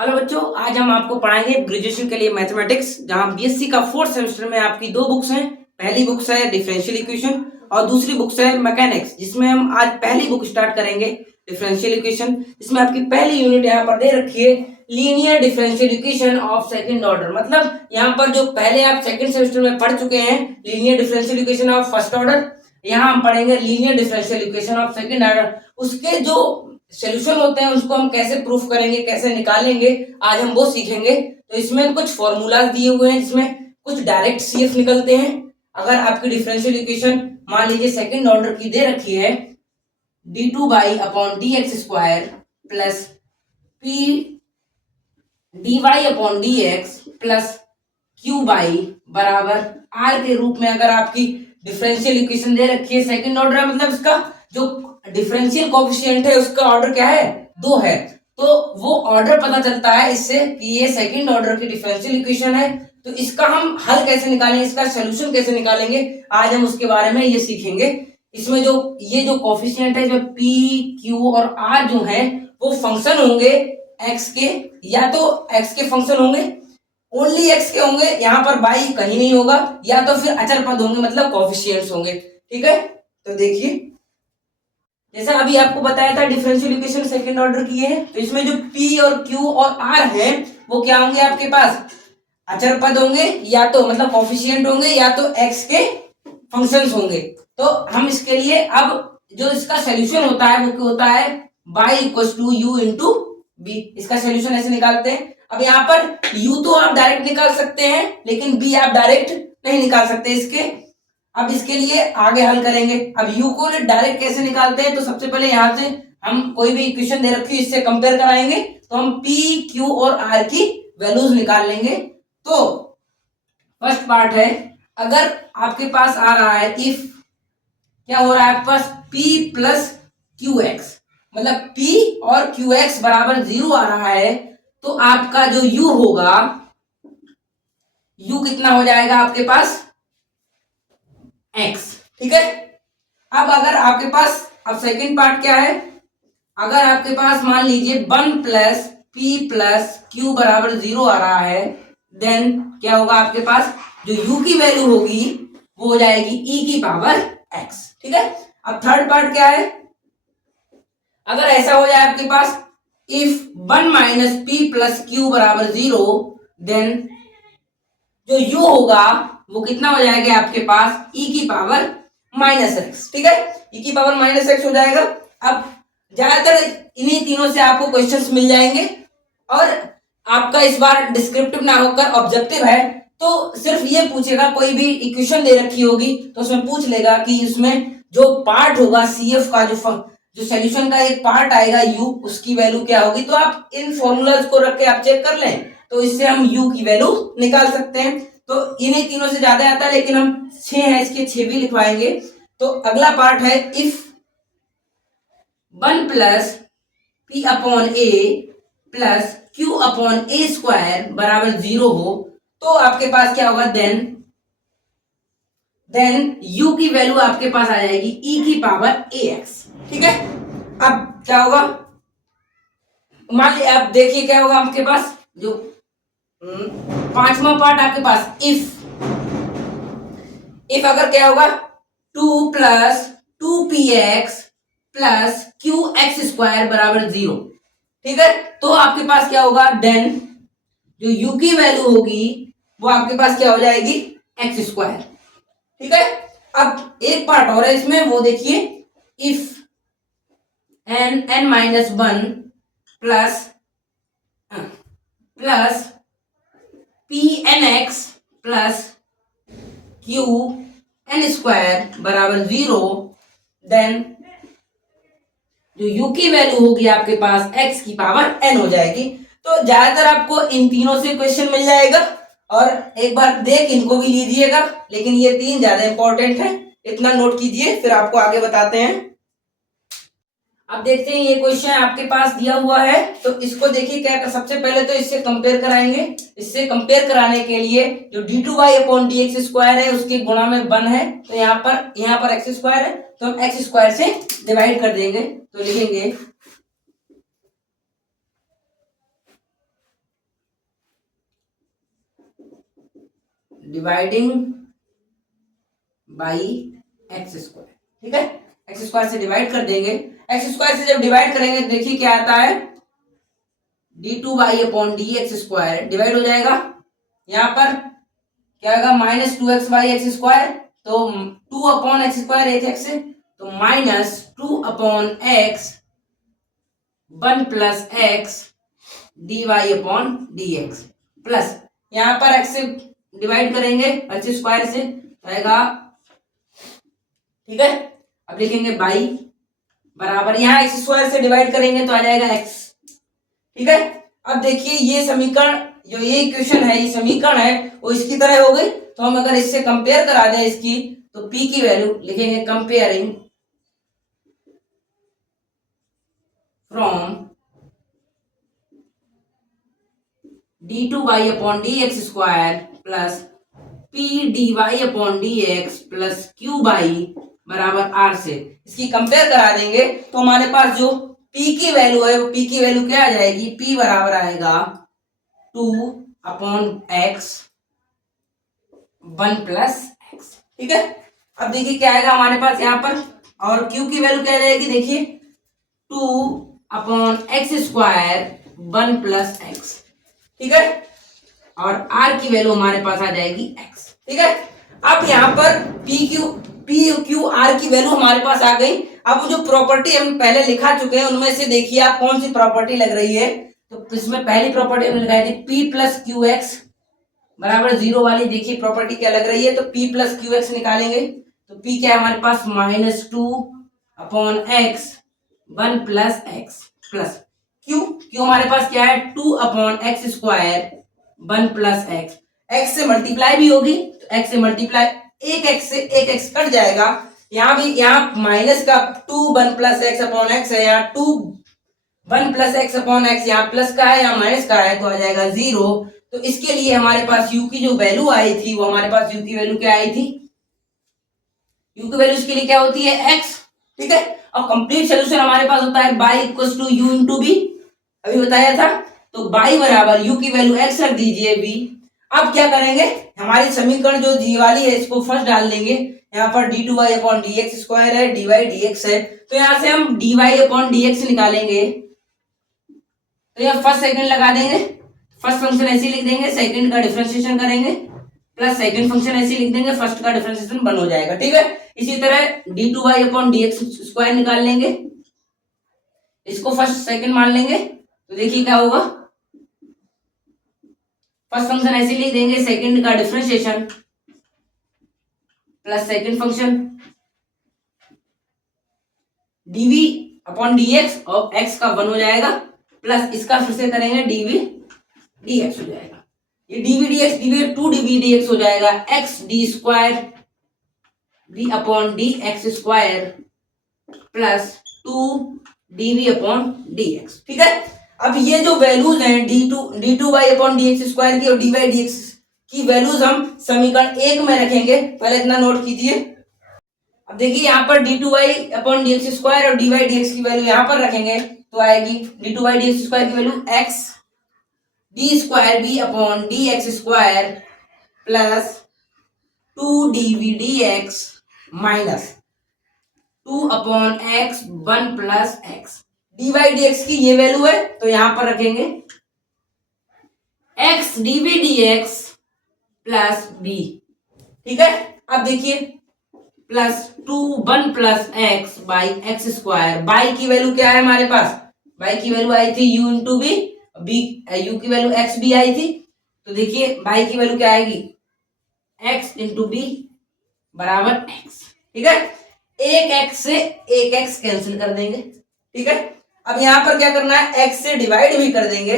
Hello बच्चों, आज हम आपको पढ़ाएंगे ग्रेजुएशन के लिए मैथमेटिक्स, जहां बीएससी का फोर्थ सेमेस्टर में आपकी दो बुक्स हैं। पहली बुक्स है डिफरेंशियल इक्वेशन और दूसरी बुक्स है मैकेनिक्स, जिसमें हम आज पहली बुक स्टार्ट करेंगे डिफरेंशियल इक्वेशन। इसमें आपकी पहली यूनिट यहाँ पर दे रखी है linear differential equation of second order. मतलब यहाँ पर जो पहले आप सेकंड सेमेस्टर में पढ़ चुके हैं linear differential equation of first order, यहाँ हम पढ़ेंगे linear differential equation of second order. उसके जो सॉल्यूशन होते हैं उसको हम कैसे प्रूफ करेंगे, कैसे निकालेंगे, आज हम वो सीखेंगे। तो इसमें कुछ फॉर्मूलाज दिए हुए हैं, जिसमें कुछ डायरेक्ट सीएफ निकलते हैं। अगर आपकी डिफरेंशियल इक्वेशन मान लीजिए सेकंड ऑर्डर की दे रखी है d2 by upon d x square plus p d y upon d x plus q by बराबर आर के रूप में अगर आपकी डिफरेंशियल इक्वेशन दे रखी है सेकंड ऑर्डर है, मतलब इसका जो डिफरेंशियल कोएफिशिएंट है उसका ऑर्डर क्या है, 2 है। तो वो ऑर्डर पता चलता है इससे कि ये सेकंड ऑर्डर की डिफरेंशियल इक्वेशन है। तो इसका हम हल कैसे निकालेंगे, इसका सॉल्यूशन कैसे निकालेंगे, आज हम उसके बारे में ये सीखेंगे। इसमें जो ये जो कोएफिशिएंट है, जो पी क्यू और आर जो है वो फंक्शन होंगे एक्स के, या तो एक्स के फंक्शन होंगे, ओनली एक्स के होंगे, यहाँ पर बाई कहीं नहीं होगा, या तो फिर अचर पद होंगे, मतलब कोएफिशिएंट्स होंगे। ठीक है, तो देखिए जैसा अभी आपको बताया था डिफरेंशियल इक्वेशन सेकंड ऑर्डर की है, तो इसमें जो p और q और r है वो क्या होंगे, आपके पास अचर पद होंगे, या तो मतलब कोएफिशिएंट होंगे, या तो x के फंक्शंस होंगे। तो हम इसके लिए अब जो इसका सॉल्यूशन होता है वो क्या होता है, y equals to u into b. इसका सॉल्यूशन ऐसे निकालते हैं। अब यहाँ पर u तो आप डायरेक्ट निकाल सकते हैं, लेकिन b आप डायरेक्ट नहीं निकाल सकते इसके। अब इसके लिए आगे हल करेंगे। अब u को डायरेक्ट कैसे निकालते हैं, तो सबसे पहले यहाँ से हम कोई भी इक्वेशन दे रखी है इससे कंपेयर कराएंगे, तो हम p q और r की वैल्यूज निकाल लेंगे। तो फर्स्ट पार्ट है, अगर आपके पास आ रहा है इफ क्या हो रहा है आपके पास p प्लस क्यू एक्स, मतलब p और क्यू एक्स बराबर 0 आ रहा है, तो आपका जो u होगा, u कितना हो जाएगा आपके पास x। ठीक है, अब अगर आपके पास अब सेकंड पार्ट क्या है, अगर आपके पास मान लीजिए 1 प्लस पी प्लस क्यू बराबर 0 आ रहा है, देन क्या होगा आपके पास जो u की वैल्यू होगी वो हो जाएगी e की पावर x। ठीक है, अब थर्ड पार्ट क्या है, अगर ऐसा हो जाए आपके पास if 1 minus p plus q बराबर 0, देन जो u होगा वो कितना हो जाएगा आपके पास e की पावर माइनस एक्स। ठीक है, e की पावर माइनस एक्स हो जाएगा। अब ज्यादातर इन्हीं तीनों से आपको क्वेश्चंस मिल जाएंगे, और आपका इस बार डिस्क्रिप्टिव ना होकर ऑब्जेक्टिव है, तो सिर्फ ये पूछेगा, कोई भी इक्वेशन दे रखी होगी तो उसमें पूछ लेगा कि उसमें जो पार्ट होगा सीएफ का, जो सॉल्यूशन का एक पार्ट आएगा u, उसकी वैल्यू क्या होगी। तो आप इन फॉर्मूलाज को रख के आप चेक कर लें, तो इससे हम u की वैल्यू निकाल सकते हैं। तो इन्हीं तीनों से ज्यादा आता है, लेकिन हम 6 है इसके 6 भी लिखवाएंगे। तो अगला पार्ट है if 1 plus P upon A plus Q upon A square बराबर 0 हो, तो आपके पास क्या होगा, देन u की वैल्यू आपके पास आ जाएगी e की पावर ax। ठीक है, अब क्या होगा, मान लीजिए आप देखिए क्या होगा आपके पास, जो पांचवा पार्ट आपके पास इफ अगर क्या होगा 2 plus 2px plus Q x square बराबर 0। ठीक है, तो आपके पास क्या होगा, देन जो u की वैल्यू होगी वो आपके पास क्या हो जाएगी, एक्स स्क्वायर। ठीक है, अब एक पार्ट और है इसमें, वो देखिए if n minus 1 plus p n x plus q n square बराबर 0, देन जो u की वैल्यू होगी आपके पास x की पावर n हो जाएगी। तो ज्यादातर आपको इन तीनों से क्वेश्चन मिल जाएगा, और एक बार देख इनको भी लीजिएगा, लेकिन ये 3 ज्यादा इंपॉर्टेंट है, इतना नोट कीजिए, फिर आपको आगे बताते हैं। अब देखते हैं ये क्वेश्चन आपके पास दिया हुआ है, तो इसको देखिए क्या, सबसे पहले तो इससे कंपेयर कराएंगे। इससे कंपेयर कराने के लिए जो d2y upon d x square है उसके गुणा में 1 है, तो यहाँ पर एक्स स्क्वायर है, तो हम एक्स स्क्वायर से डिवाइड कर देंगे। तो लिखेंगे डिवाइडिंग बाई एक्स स्क्वायर, ठीक है। एक्स स्क्वायर से डिवाइड कर देंगे, एक्स स्क्वायर से जब डिवाइड करेंगे देखिए क्या आता है, d2y/dx डिवाइड हो जाएगा, यहाँ पर क्या आएगा -2x/x², तो 2/x², एक एक्स से, तो -2/x 1 + x dy/dx प्लस यहाँ पर x से डिवाइड करेंगे x स्क्वायर से तो आएगा, ठीक है। अब लिखेंगे बाई बराबर, यहाँ x स्क्वायर से डिवाइड करेंगे तो आ जाएगा x, ठीक है। अब देखिए ये समीकरण, जो ये इक्वेशन है, ये समीकरण है वो इसकी तरह हो गई, तो हम अगर इससे कंपेयर करा दें इसकी, तो p की वैल्यू लिखेंगे comparing from d2y/dx² plus p dy/dx plus q बराबर r से इसकी कंपेयर करा देंगे तो हमारे पास जो p की वैल्यू है, वो p की वैल्यू क्या आ जाएगी, p बराबर आएगा 2/x 1 + x, ठीक है। अब देखिए क्या आएगा हमारे पास यहाँ पर, और q की वैल्यू क्या आ जाएगी, देखिए 2/x² 1 + x, ठीक है। और r की वैल्यू हमारे पास आ जाएगी x, ठीक है। अब यहाँ पर p q r की वैल्यू हमारे पास आ गई। अब जो प्रॉपर्टी हम पहले लिखा चुके हैं उनमें से देखिए आप कौन सी प्रॉपर्टी लग रही है, तो इसमें पहली प्रॉपर्टी हमने लगाई थी p + qx बराबर 0 वाली, देखिए प्रॉपर्टी क्या लग रही है, तो p + qx निकालेंगे तो p क्या है हमारे पास -2/x 1 + x प्लस q हमारे पास क्या है 2/x² 1 + x, x से मल्टीप्लाई भी होगी तो x से मल्टीप्लाई, एक x से एक x कट जाएगा, यहाँ भी, यहाँ माइनस का 2 1 + x/x है, यहाँ 2 1 + x/x, यहाँ प्लस का है, यहाँ माइनस का है, तो आ जाएगा 0। तो इसके लिए हमारे पास u की जो वैल्यू आई थी, वो हमारे पास u की वैल्यू क्या आई थी, u की वैल्यू इसके लिए क्या होती है x, ठीक है। और कंप्लीट सोल्यूशन हमारे पास होता है y = u × v, अभी बताया था, तो y बराबर u की वैल्यू x रख दीजिए v। अब क्या करेंगे, हमारी समीकरण जो g वाली है इसको फर्स्ट डाल देंगे, यहाँ पर d2y/dx² है, dy/dx है, तो यहाँ से हम dy/dx निकालेंगे, तो यहाँ फर्स्ट सेकंड लगा देंगे, फर्स्ट फंक्शन ऐसे लिख देंगे, सेकंड का डिफरेंशिएशन करेंगे प्लस सेकंड फंक्शन ऐसे लिख देंगे, फर्स्ट का डिफरेंशिएशन बन हो जाएगा, ठीक है। इसी तरह d2y/dx² निकाल लेंगे, इसको फर्स्ट सेकंड मान लेंगे, तो देखिए क्या होगा, फर्स्ट फंक्शन ऐसे लिख देंगे, सेकंड का differentiation plus second function dv/dx और x का 1 हो जाएगा, प्लस इसका फिर से करेंगे dv/dx हो जाएगा, ये dv/dx 2dv/dx हो जाएगा, x d² v/dx² plus 2dv/dx, ठीक है। अब ये जो वैल्यूज हैं d2y/dx² की और dy/dx की वैल्यूज हम समीकरण 1 में रखेंगे, पहले इतना नोट कीजिए। अब देखिए यहाँ पर d2y/dx² और dy/dx की वैल्यू यहाँ पर रखेंगे तो आएगी d2y/dx² की value x d² v/dx² plus 2dv/dx minus 2/x 1 + x, dy/dx की ये वैल्यू है तो यहाँ पर रखेंगे x dv/dx प्लस b, ठीक है। अब देखिए प्लस 1 + x/x², y की वैल्यू क्या है हमारे पास, y की वैल्यू आई थी u × v, u की वैल्यू x भी आई थी, तो देखिए y की वैल्यू क्या आएगी x × b बराबर x, ठीक है। एक x से एक x कैंसिल कर देंगे, ठीक है। अब यहाँ पर क्या करना है, x से डिवाइड भी कर देंगे,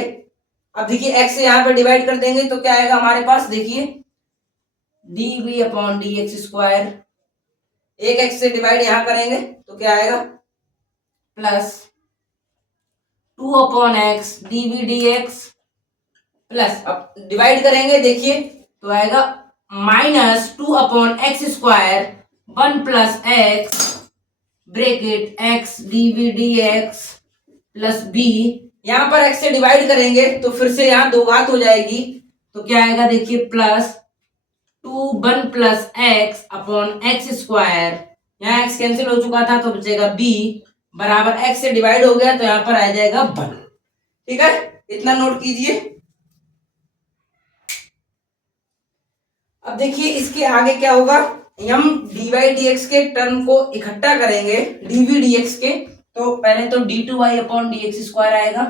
अब देखिए x से यहाँ पर डिवाइड कर देंगे तो क्या आएगा हमारे पास, देखिए dv/dx², एक x से डिवाइड यहाँ करेंगे तो क्या आएगा प्लस 2/x dv/dx प्लस, अब डिवाइड करेंगे देखिए तो आएगा -2/x² 1 + x bracket x dv/dx plus b, यहाँ पर x से डिवाइड करेंगे तो फिर से यहाँ दो घात हो जाएगी, तो क्या आएगा देखिए plus two 1 plus x upon x square, यहाँ एक्स कैंसिल हो चुका था तो बचेगा बी बराबर एक्स से डिवाइड हो गया तो यहाँ पर आ जाएगा 1। ठीक है, इतना नोट कीजिए। अब देखिए इसके आगे क्या होगा, हम डी वाई डी एक्स के टर्म को इकट्ठा करेंगे डीवी डी एक्स के, तो पहले तो d two y upon d x square आएगा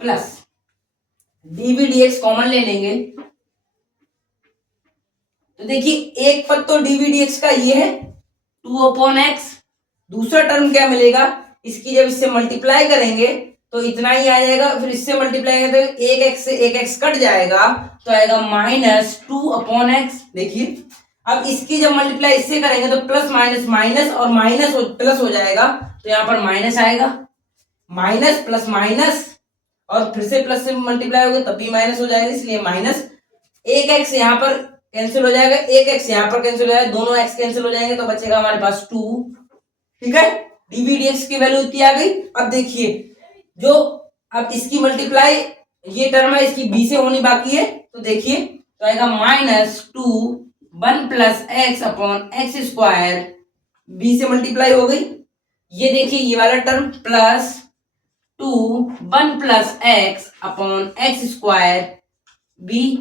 plus dv d x common ले लेंगे, तो देखिए एक पद तो डीवी डी एक्स का ये है 2 अपॉन एक्स, दूसरा टर्म क्या मिलेगा, इसकी जब इससे मल्टीप्लाई करेंगे तो इतना ही आ जाएगा, फिर इससे मल्टीप्लाई करेंगे तो एक एक्स से एक एक्स कट जाएगा तो आएगा माइनस 2 अपॉन एक्स। देखिए अब इसकी जब मल्टीप्लाई इससे करेंगे तो प्लस माइनस माइनस और माइनस प्लस हो जाएगा, तो यहाँ पर माइनस आएगा, माइनस प्लस माइनस और फिर से प्लस से मल्टीप्लाई होगा तब भी माइनस हो जाएगा, इसलिए माइनस, एक एक्स यहाँ पर कैंसिल हो जाएगा, एक एक्स यहाँ पर कैंसिल हो जाएगा, दोनों एक्स कैंसिल हो जाएंगे तो बचेगा हमारे पास 2। ठीक है, डीवी डी एक्स की वैल्यू इतनी आ गई। अब देखिए जो अब इसकी मल्टीप्लाई ये टर्म है इसकी बी से होनी बाकी है, तो देखिए तो आएगा minus 2 1 plus x upon x square, b से मल्टीप्लाई हो गई, ये देखिए ये वाला term plus 2 1 plus x upon x square b,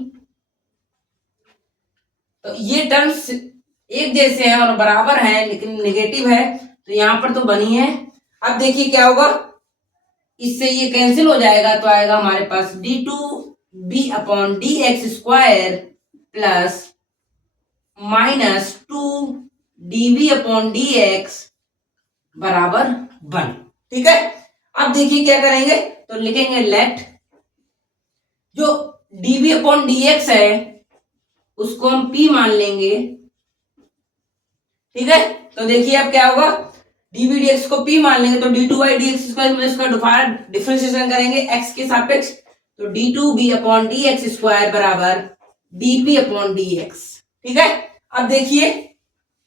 तो ये टर्म्स एक जैसे हैं और बराबर हैं लेकिन नेगेटिव है तो यहां पर तो बनी है। अब देखिए क्या होगा, इससे ये कैंसिल हो जाएगा तो आएगा हमारे पास d two b upon d x square plus minus 2 db upon d x बराबर 1। ठीक है, अब देखिए क्या करेंगे, तो लिखेंगे लेट जो डीबी अपॉन डी एक्स है उसको हम P मान लेंगे। ठीक है, तो देखिए अब क्या होगा, डीवी डी एक्स को P मान लेंगे तो d two by d x square में इसका डिफरेंशिएशन करेंगे x के सापेक्ष, तो d two b upon d x square बराबर डीपी अपॉन डी एक्स। ठीक है, अब देखिए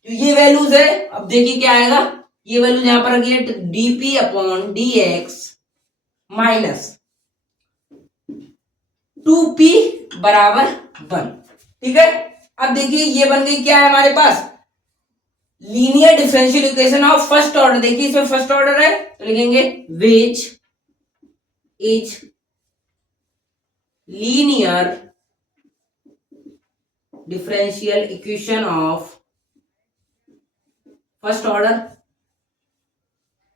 जो ये वैल्यूज है, अब देखिए क्या आएगा, ये वैल्यूज यहां पर रखिए DP upon d x minus 2p बराबर 1। ठीक है, अब देखिए ये बन गई क्या है हमारे पास, linear differential equation of first order. देखिए इसमें फर्स्ट ऑर्डर है तो लिखेंगे which is linear differential equation of first order.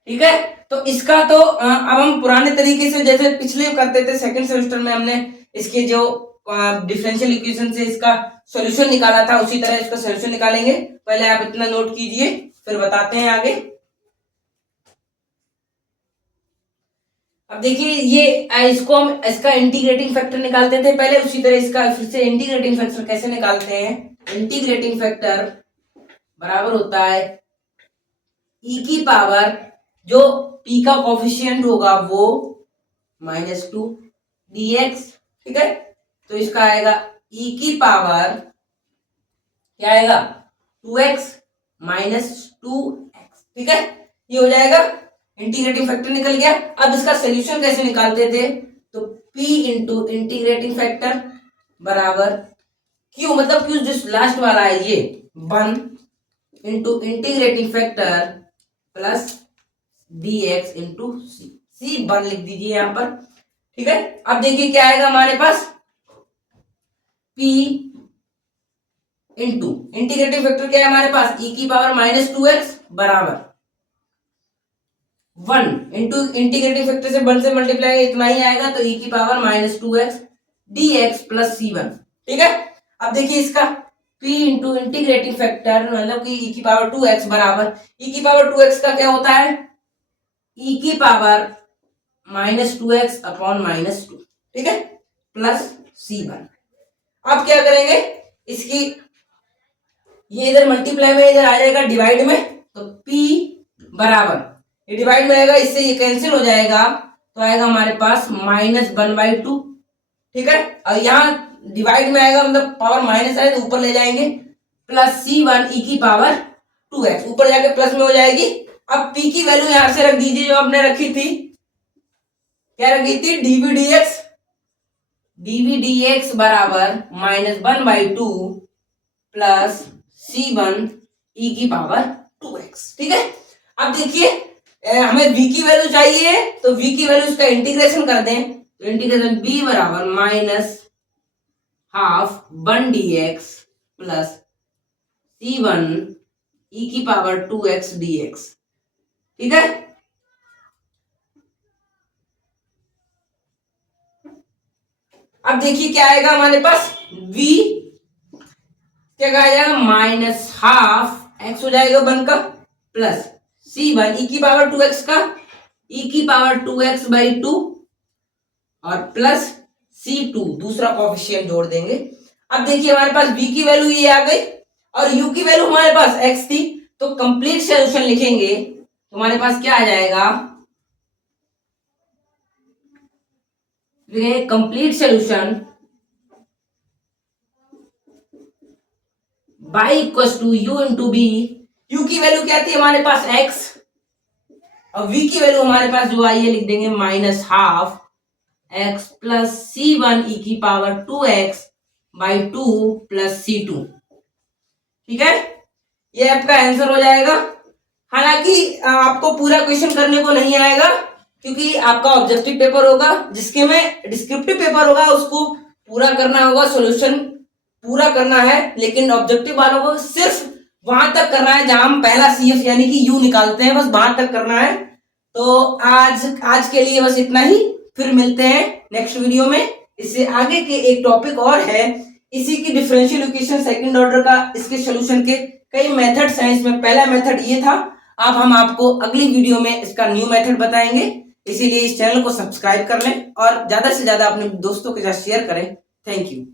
ठीक है, तो इसका तो अब हम पुराने तरीके से जैसे पिछले करते थे सेकंड सेमेस्टर में हमने इसके जो डिफरेंशियल इक्वेशन से इसका सॉल्यूशन निकाला था उसी तरह इसका सॉल्यूशन निकालेंगे। पहले आप इतना नोट कीजिए फिर बताते हैं आगे। अब देखिए ये इसको हम इसका इंटीग्रेटिंग फैक्टर निकालते थे पहले, उसी तरह इसका फिर से इंटीग्रेटिंग फैक्टर कैसे निकालते हैं। इंटीग्रेटिंग फैक्टर बराबर होता है ई की पावर जो p का कोफिशिएंट होगा वो -2 dx। ठीक है, तो इसका आएगा e की पावर क्या आएगा 2x माइनस 2x। ठीक है, ये हो जाएगा, इंटीग्रेटिंग फैक्टर निकल गया। अब इसका सोल्यूशन कैसे निकालते थे, तो p इंटू इंटीग्रेटिंग फैक्टर बराबर q, मतलब q जो लास्ट वाला है ये 1 into integrating factor plus dx into c 1 लिख दीजिए यहां पर। ठीक है, अब देखिए क्या आएगा हमारे पास, p इंटू इंटीग्रेटिंग फैक्टर क्या है हमारे पास e की पावर -2x बराबर 1 इंटू इंटीग्रेटिंग फैक्टर से 1 से मल्टीप्लाई इतना ही आएगा तो e की power -2x dx plus c1। ठीक है, अब देखिए इसका p इंटू इंटीग्रेटिंग फैक्टर मतलब कि e की पावर 2x बराबर e की पावर 2x का क्या होता है e की पावर -2x अपॉन -2। ठीक है, प्लस c1। अब क्या करेंगे, इसकी ये इधर मल्टीप्लाई में इधर आ जाएगा डिवाइड में, तो p बराबर ये डिवाइड में आएगा इससे ये कैंसिल हो जाएगा तो आएगा हमारे पास -1/2। ठीक है, और यहाँ डिवाइड में आएगा मतलब पावर माइनस आए तो ऊपर ले जाएंगे प्लस c1 e की पावर 2x, ऊपर जाके प्लस में हो जाएगी। अब p की वैल्यू यहां से रख दीजिए जो आपने रखी थी, क्या रखी थी, dv dx dv d x बराबर -1/2 प्लस C1 e की पावर 2x। ठीक है, अब देखिए हमें v की वैल्यू चाहिए, तो v की वैल्यू इसका इंटीग्रेशन कर दें, तो इंटीग्रेशन b बराबर -1/2 dx प्लस C1 e की पावर 2x dx। ठीक है, अब देखिए क्या आएगा हमारे पास, v क्या कहा जाएगा, -12x हो जाएगा 1 का, प्लस C1 e की पावर 2x का e की पावर 2x/2 और प्लस C2 दूसरा कोएफिशिएंट जोड़ देंगे। अब देखिए हमारे पास v की वैल्यू ये आ गई और u की वैल्यू हमारे पास x थी, तो कंप्लीट सॉल्यूशन लिखेंगे तो हमारे पास क्या आ जाएगा, complete solution y equals to u into b. u की वैल्यू क्या थी हमारे पास x और v की वैल्यू हमारे पास जो आई है लिख देंगे -12x प्लस C1 e की पावर 2x/2 प्लस C2। ठीक है, ये आपका आंसर हो जाएगा। हालांकि आपको पूरा क्वेश्चन करने को नहीं आएगा क्योंकि आपका ऑब्जेक्टिव पेपर होगा, जिसके में डिस्क्रिप्टिव पेपर होगा उसको पूरा करना होगा, सॉल्यूशन पूरा करना है, लेकिन ऑब्जेक्टिव वालों को सिर्फ वहां तक करना है जहां हम पहला CF यानी कि U निकालते हैं, बस वहां तक करना है। तो आज के लिए बस इतना ही, फिर मिलते हैं नेक्स्ट वीडियो में। इससे आगे के एक टॉपिक और है, इसी की डिफरेंशियल इक्वेशन सेकंड ऑर्डर का, इसके सॉल्यूशन के कई मेथड्स हैं। इसमें पहला मेथड ये था, अब हम आपको अगली वीडियो में इसका न्यू मेथड बताएंगे। इसीलिए इस चैनल को सब्सक्राइब कर लें और ज्यादा से ज्यादा अपने दोस्तों के साथ शेयर करें। Thank you.